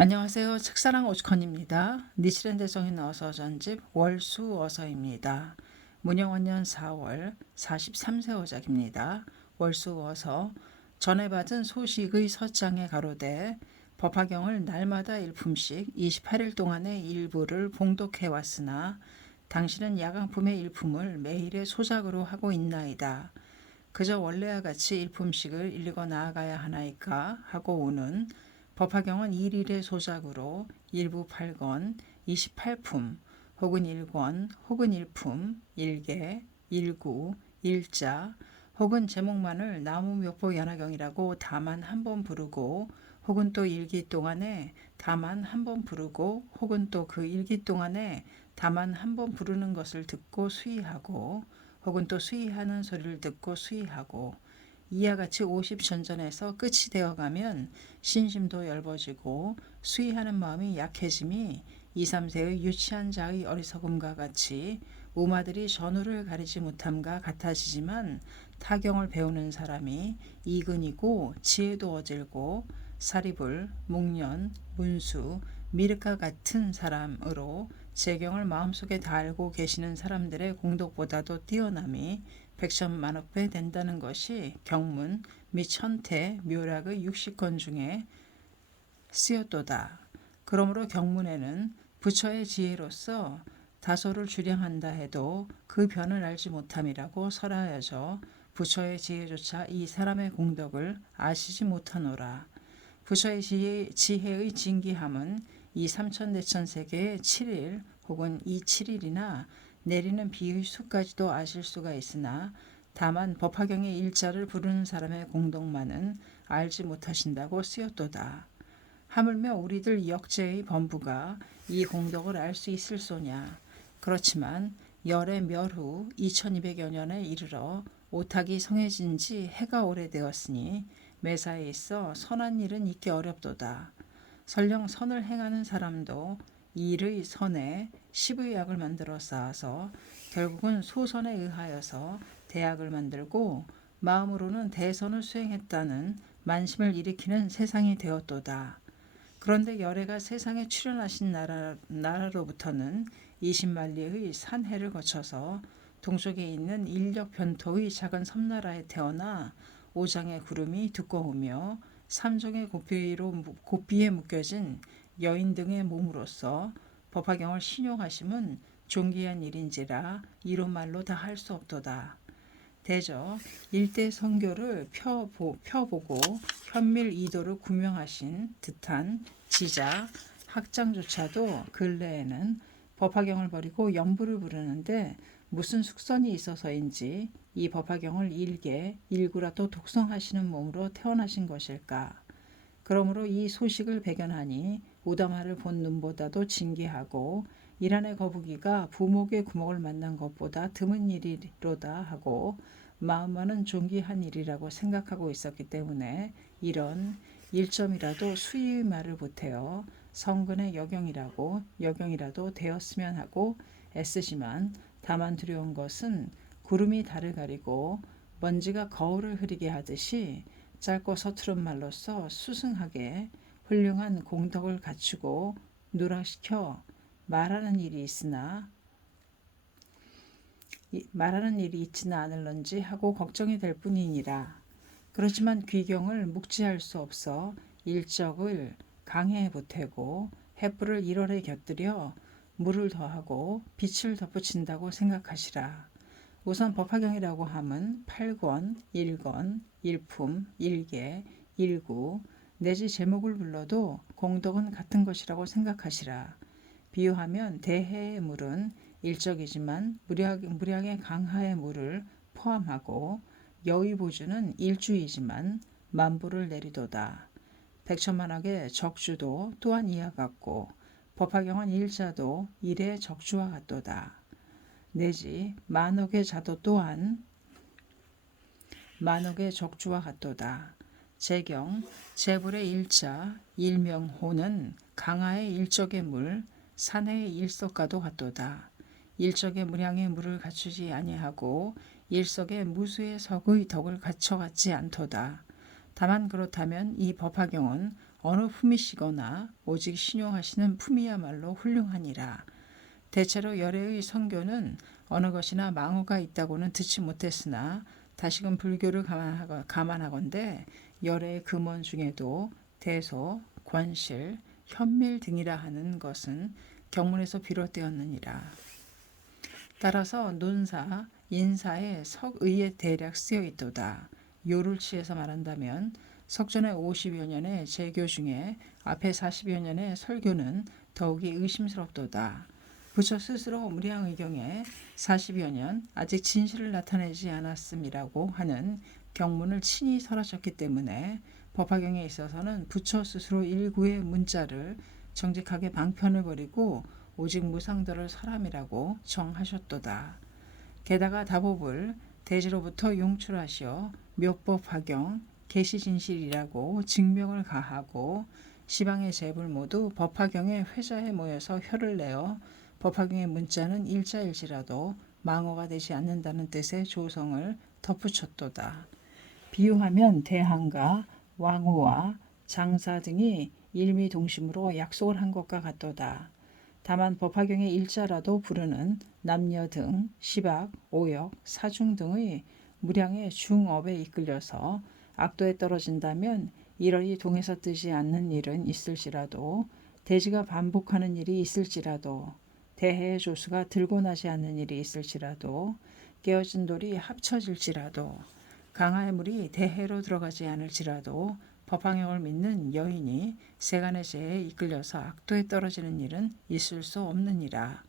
안녕하세요. 책사랑 오죽헌입니다. 니치랜드성인 어서 전집 월수 어서입니다. 문영원년 4월 43세 어작입니다. 월수 어서 전에 받은 소식의 서장에 가로되 법화경을 날마다 일품씩 28일 동안의 일부를 봉독해 왔으나 당신은 야광품의 일품을 매일의 소작으로 하고 있나이다. 그저 원래와 같이 일품씩을 읽어 나아가야 하나이까 하고 오는 법화경은 일일의 소작으로 일부 8권, 28품, 혹은 1권, 혹은 1품, 1개, 1구, 1자, 혹은 제목만을 나무묘보 연화경이라고 다만 한 번 부르고 혹은 또 일기 동안에 다만 한 번 부르고 혹은 또 그 일기 동안에 다만 한 번 부르는 것을 듣고 수의하고 혹은 또 수의하는 소리를 듣고 수의하고 이와 같이 50전전에서 끝이 되어가면 신심도 엷어지고 수의하는 마음이 약해짐이 2, 3세의 유치한 자의 어리석음과 같이 우마들이 전우를 가리지 못함과 같아지지만 타경을 배우는 사람이 이근이고 지혜도 어질고 사리불, 목련, 문수, 미륵과 같은 사람으로 재경을 마음속에 다 알고 계시는 사람들의 공덕보다도 뛰어남이 백천만억 배 된다는 것이 경문 및 천태 묘락의 60권 중에 쓰였도다. 그러므로 경문에는 부처의 지혜로서 다소를 주량한다 해도 그 변을 알지 못함이라고 설하여져 부처의 지혜조차 이 사람의 공덕을 아시지 못하노라. 부처의 지혜의 진기함은 이 삼천대천 세계의 7일 혹은 이 7일이나 내리는 비의 수까지도 아실 수가 있으나 다만 법화경의 일자를 부르는 사람의 공덕만은 알지 못하신다고 쓰였도다. 하물며 우리들 역제의 범부가 이 공덕을 알 수 있을 소냐. 그렇지만 열의 멸후 2200여 년에 이르러 오탁이 성해진 지 해가 오래되었으니 매사에 있어 선한 일은 있기 어렵도다. 설령 선을 행하는 사람도 일의 선에 십의 약을 만들어 쌓아서 결국은 소선에 의하여서 대약을 만들고 마음으로는 대선을 수행했다는 만심을 일으키는 세상이 되었도다. 그런데 열애가 세상에 출현하신 나라로부터는 20만리의 산해를 거쳐서 동쪽에 있는 인력 변토의 작은 섬나라에 태어나 오장의 구름이 두꺼우며 삼종의 고삐에 묶여진 여인 등의 몸으로서 법화경을 신용하심은 존귀한 일인지라 이로 말로 다 할 수 없도다. 대저 일대 성교를 펴보고 현밀 이도를 구명하신 듯한 지자 학장조차도 근래에는 법화경을 버리고 연부를 부르는데 무슨 숙선이 있어서인지 이 법화경을 일개, 일구라도 독성하시는 몸으로 태어나신 것일까. 그러므로 이 소식을 배견하니 오다마를 본 눈보다도 진귀하고 이란의 거북이가 부목의 구멍을 만난 것보다 드문 일이로다 하고 마음만은 존귀한 일이라고 생각하고 있었기 때문에 이런 일점이라도 수의의 말을 보태어 성근의 여경이라도 되었으면 하고 애쓰지만 다만 두려운 것은 구름이 달을 가리고 먼지가 거울을 흐리게 하듯이 짧고 서투른 말로써 수승하게 훌륭한 공덕을 갖추고 누락시켜 말하는 일이 있지는 않을런지 하고 걱정이 될 뿐이니라. 그렇지만 귀경을 묵지할 수 없어 일적을 강해에 보태고 횃불을 1월에 곁들여 물을 더하고 빛을 덧붙인다고 생각하시라. 우선 법화경이라고 함은 8권, 1권, 1품, 1개, 1구 내지 제목을 불러도 공덕은 같은 것이라고 생각하시라. 비유하면 대해의 물은 일적이지만 무량의 강하의 물을 포함하고 여의보주는 일주이지만 만부를 내리도다. 백천만학의 적주도 또한 이와 같고 법화경은 일자도 일의 적주와 같도다. 내지 만옥의 자도 또한 만옥의 적주와 같도다. 재경, 재불의 일자, 일명호는 강하의 일적의 물, 산해의 일석과도 같도다. 일적의 무량의 물을 갖추지 아니하고 일석의 무수의 석의 덕을 갖춰갔지 않도다. 다만 그렇다면 이 법화경은 어느 품이시거나 오직 신용하시는 품이야말로 훌륭하니라. 대체로 열애의 선교는 어느 것이나 망호가 있다고는 듣지 못했으나 다시금 불교를 감안하건대 열애의 금원 중에도 대소, 권실, 현밀 등이라 하는 것은 경문에서 비롯되었느니라. 따라서 논사, 인사에 석의에 대략 쓰여 있도다. 요를 취해서 말한다면 석전의 50여 년의 제교 중에 앞에 40여 년의 설교는 더욱이 의심스럽도다. 부처 스스로 무량의경에 40여 년 아직 진실을 나타내지 않았음이라고 하는 경문을 친히 설하셨기 때문에 법화경에 있어서는 부처 스스로 일구의 문자를 정직하게 방편을 버리고 오직 무상도를 사람이라고 정하셨도다. 게다가 다법을 대지로부터 용출하시어 묘법화경, 계시진실이라고 증명을 가하고 시방의 제불 모두 법화경의 회자에 모여서 혀를 내어 법화경의 문자는 일자일지라도 망어가 되지 않는다는 뜻의 조성을 덧붙였도다. 비유하면 대항과 왕후와 장사 등이 일미동심으로 약속을 한 것과 같도다. 다만 법화경의 일자라도 부르는 남녀 등 시박, 오역, 사중 등의 무량의 중업에 이끌려서 악도에 떨어진다면 이러이 동에서 뜨지 않는 일은 있을지라도 대지가 반복하는 일이 있을지라도 대해의 조수가 들고 나지 않는 일이 있을지라도 깨어진 돌이 합쳐질지라도 강화의 물이 대해로 들어가지 않을지라도 법화경을 믿는 여인이 세간의 죄에 이끌려서 악도에 떨어지는 일은 있을 수 없느니라.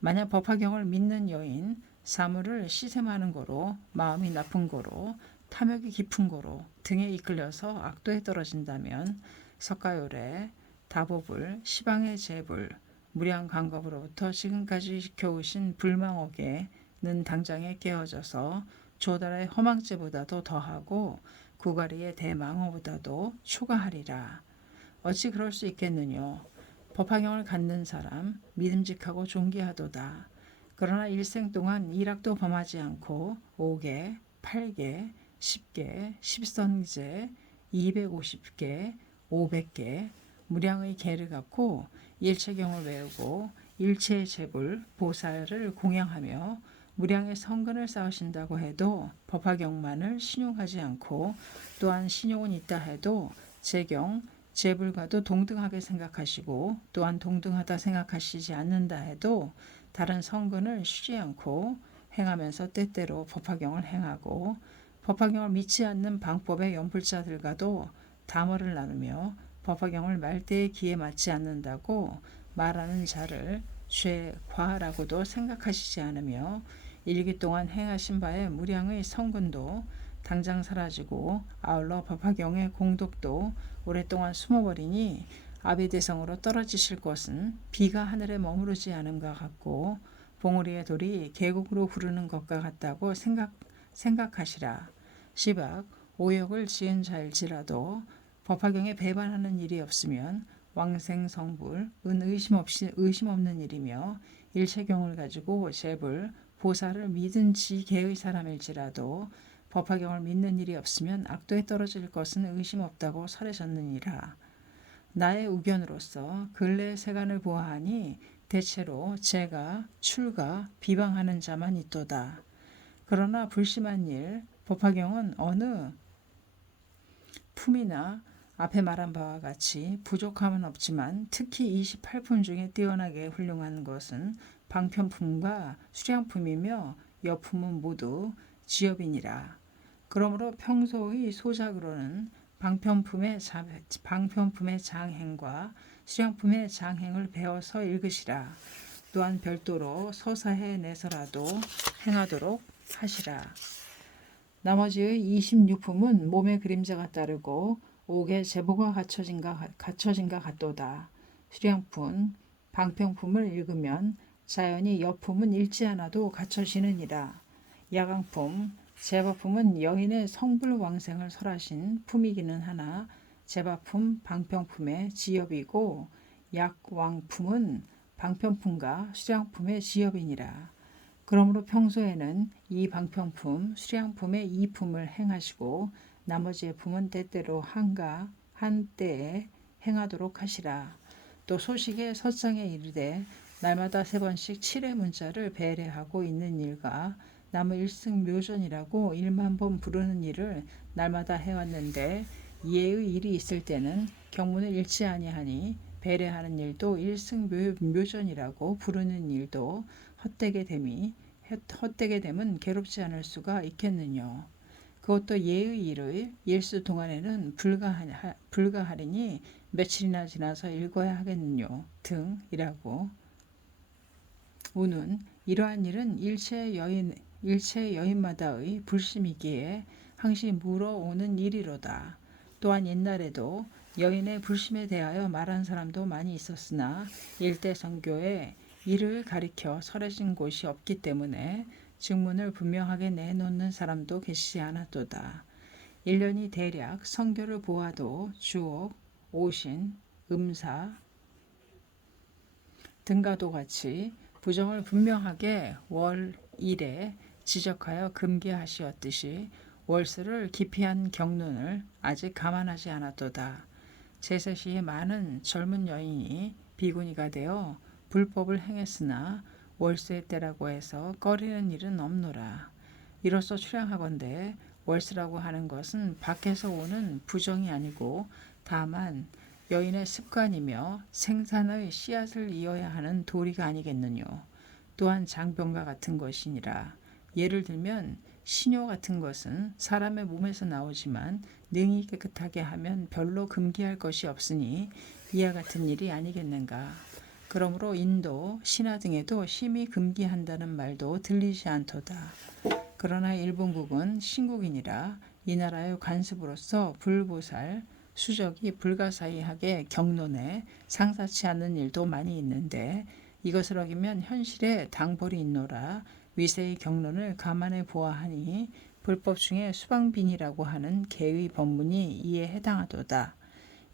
만약 법화경을 믿는 여인, 사물을 시샘하는 거로, 마음이 나쁜 거로, 탐욕이 깊은 거로 등에 이끌려서 악도에 떨어진다면 석가요래, 다보불, 시방의 제불, 무량광겁으로부터 지금까지 지켜오신 불망옥에는 당장에 깨어져서 조달의 허망죄보다도 더하고 구가리의 대망호보다도 초가하리라. 어찌 그럴 수 있겠느뇨. 법화경을 갖는 사람 믿음직하고 존귀하도다. 그러나 일생 동안 일악도 범하지 않고 5개, 8개, 10개, 10선제, 250개, 500개 무량의 계를 갖고 일체경을 외우고 일체의 제불, 보살을 공양하며 무량의 성근을 쌓으신다고 해도 법화경만을 신용하지 않고 또한 신용은 있다 해도 제경, 제불과도 동등하게 생각하시고 또한 동등하다 생각하시지 않는다 해도 다른 성근을 쉬지 않고 행하면서 때때로 법화경을 행하고 법화경을 믿지 않는 방법의 연불자들과도 담화를 나누며 법화경을 말대의 기에 맞지 않는다고 말하는 자를 죄과라고도 생각하시지 않으며 일기 동안 행하신 바의 무량의 성근도 당장 사라지고 아울러 법화경의 공덕도 오랫동안 숨어버리니 아비대성으로 떨어지실 것은 비가 하늘에 머무르지 않음과 같고 봉우리의 돌이 계곡으로 흐르는 것과 같다고 생각하시라. 시박 오역을 지은 자일지라도 법화경에 배반하는 일이 없으면 왕생성불, 의심 없는 일이며 일체경을 가지고 제불, 보살을 믿은 지계의 사람일지라도 법화경을 믿는 일이 없으면 악도에 떨어질 것은 의심 없다고 설하셨느니라. 나의 의견으로서 근래 세간을 보아하니 대체로 제가 출가 비방하는 자만 있도다. 그러나 불심한 일, 법화경은 어느 품이나 앞에 말한 바와 같이 부족함은 없지만 특히 28품 중에 뛰어나게 훌륭한 것은 방편품과 수량품이며 여품은 모두 지엽이니라. 그러므로 평소의 소작으로는 방편품의 장행과 수량품의 장행을 배워서 읽으시라. 또한 별도로 서사해 내서라도 행하도록 하시라. 나머지의 26품은 몸의 그림자가 따르고 옥의 제보가 갖춰진가 같도다. 수량품, 방평품을 읽으면 자연히 여품은 읽지 않아도 갖춰지느니라. 야광품, 제바품은 여인의 성불왕생을 설하신 품이기는 하나 제바품, 방평품의 지엽이고 약왕품은 방평품과 수량품의 지엽이니라. 그러므로 평소에는 이 방평품, 수량품의 이 품을 행하시고 나머지의 품은 때때로 한때에 행하도록 하시라. 또 소식에 서장에 이르되 날마다 3번씩 7회 문자를 배례하고 있는 일과 나무 일승묘전이라고 1만 번 부르는 일을 날마다 해왔는데 예의 일이 있을 때는 경문을 읽지 아니하니 배례하는 일도 일승묘전이라고 부르는 일도 헛되게 됨은 괴롭지 않을 수가 있겠느뇨. 그것도 예의 일의 일수 동안에는 불가하리니 며칠이나 지나서 읽어야 하겠느뇨 등이라고. 우는 이러한 일은 일체 여인마다의 불심이기에 항시 물어오는 일이로다. 또한 옛날에도 여인의 불심에 대하여 말한 사람도 많이 있었으나 일대 선교에 이를 가리켜 설해진 곳이 없기 때문에 증문을 분명하게 내놓는 사람도 계시지 않았도다. 1년이 대략 선교를 보아도 주옥, 오신, 음사 등과도 같이 부정을 분명하게 월일에 지적하여 금기하시었듯이 월수를 기피한 경륜을 아직 감안하지 않았도다. 제세시에 많은 젊은 여인이 비구니가 되어 불법을 행했으나 월수의 때라고 해서 꺼리는 일은 없노라. 이로써 추량하건대 월수라고 하는 것은 밖에서 오는 부정이 아니고 다만 여인의 습관이며 생산의 씨앗을 이어야 하는 도리가 아니겠느뇨. 또한 장병과 같은 것이니라. 예를 들면 신효 같은 것은 사람의 몸에서 나오지만 능히 깨끗하게 하면 별로 금기할 것이 없으니 이와 같은 일이 아니겠는가. 그러므로 인도, 신화 등에도 심히 금기한다는 말도 들리지 않도다. 그러나 일본국은 신국이니라 이 나라의 관습으로서 불보살, 수적이 불가사의하게 경론에 상사치 않는 일도 많이 있는데 이것을 어기면 현실에 당벌이 있노라. 위세의 경론을 감안해 보아하니 불법 중에 수방빈이라고 하는 계의 법문이 이에 해당하도다.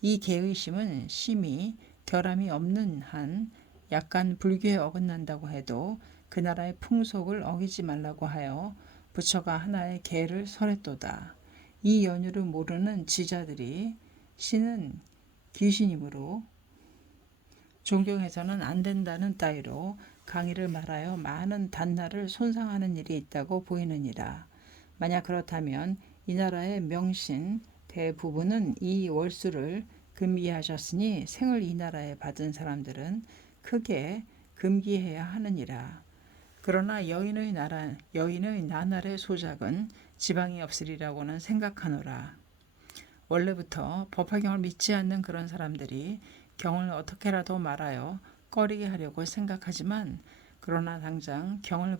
이 계의심은 심히 결함이 없는 한 약간 불교에 어긋난다고 해도 그 나라의 풍속을 어기지 말라고 하여 부처가 하나의 계를 설했도다. 이 연유를 모르는 지자들이 신은 귀신이므로 존경해서는 안 된다는 따위로 강의를 말하여 많은 단나를 손상하는 일이 있다고 보이느니라. 만약 그렇다면 이 나라의 명신 대부분은 이 월수를 금기하셨으니 생을 이 나라에 받은 사람들은 크게 금기해야 하느니라. 그러나 여인의 나날의 소작은 지방이 없으리라고는 생각하노라. 원래부터 법화경을 믿지 않는 그런 사람들이 경을 어떻게라도 말하여 꺼리게 하려고 생각하지만 그러나 당장 경을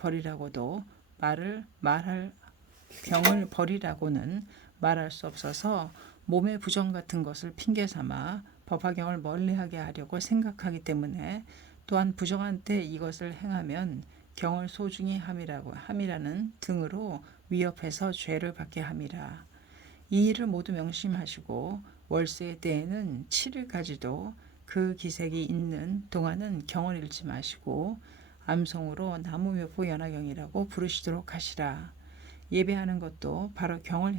버리라고는 말할 수 없어서 몸의 부정 같은 것을 핑계 삼아 법화경을 멀리하게 하려고 생각하기 때문에 또한 부정한 때 이것을 행하면 경을 소중히 함이라는 등으로 위협해서 죄를 받게 함이라. 이 일을 모두 명심하시고 월세의 때에는 7일까지도 그 기색이 있는 동안은 경을 읽지 마시고 암송으로 나무묘포 연화경이라고 부르시도록 하시라. 예배하는 것도 바로 경을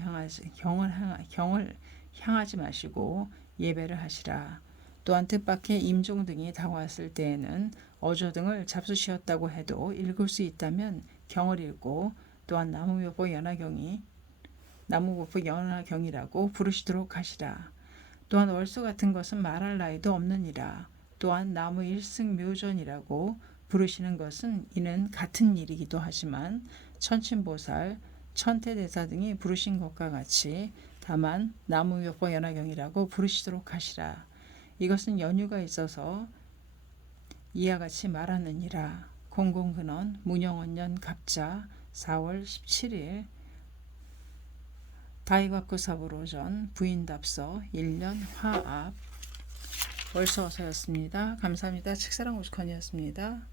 향하지 마시고 예배를 하시라. 또한 뜻밖의 임종 등이 다가왔을 때에는 어조 등을 잡수시었다고 해도 읽을 수 있다면 경을 읽고 또한 나무묘포 연화경이라고 부르시도록 하시라. 또한 월수 같은 것은 말할 나위도 없느니라. 또한 나무 일승묘전이라고 부르시는 것은 이는 같은 일이기도 하지만 천친보살, 천태대사 등이 부르신 것과 같이 다만 나무묘포 연화경이라고 부르시도록 하시라. 이것은 연유가 있어서 이와 같이 말하느니라. 공공근원 문영원년 갑자 4월 17일 다이과쿠사부로전 부인답서 1년 화합 월수어서였습니다. 감사합니다. 책사랑 오죽헌이었습니다.